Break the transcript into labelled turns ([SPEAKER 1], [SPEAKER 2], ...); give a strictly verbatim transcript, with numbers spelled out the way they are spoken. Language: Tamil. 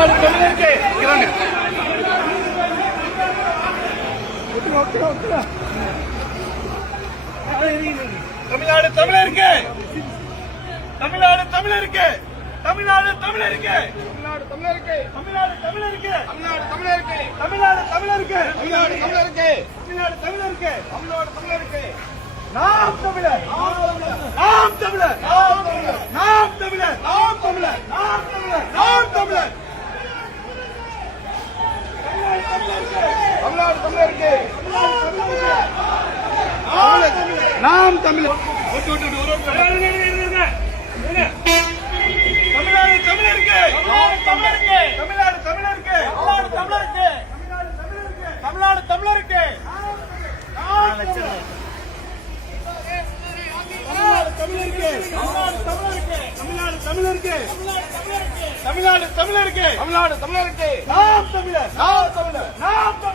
[SPEAKER 1] தமிழ்நாடு தமிழருக்கு தமிழ்நாடு தமிழருக்கு தமிழ்நாடு தமிழருக்கு தமிழ்நாடு தமிழருக்கு தமிழ்நாடு தமிழருக்கு தமிழ்நாடு தமிழருக்கு தமிழ்நாடு தமிழருக்கு தமிழ்நாடு தமிழருக்கு தமிழ்நாடு தமிழருக்கு தமிழ்நாடு தமிழருக்கு தமிழ்நாடு தமிழருக்கு நாம் தமிழர் நாம் தமிழர் நாம் தமிழர் நாம் தமிழர் நாம் தமிழர் நாம் தமிழர் தமிழ்நாடு தமிழருக்கு நாம் தமிழர் தமிழ்நாடு தமிழருக்கு தமிழருக்கு தமிழ்நாடு தமிழருக்கு தமிழ்நாடு தமிழருக்கு தமிழ்நாடு தமிழருக்கு தமிழ்நாடு தமிழருக்கு தமிழ்நாடு தமிழருக்கு தமிழ்நாடு தமிழருக்கு நாம் தமிழர் நாம் தமிழர் நாம்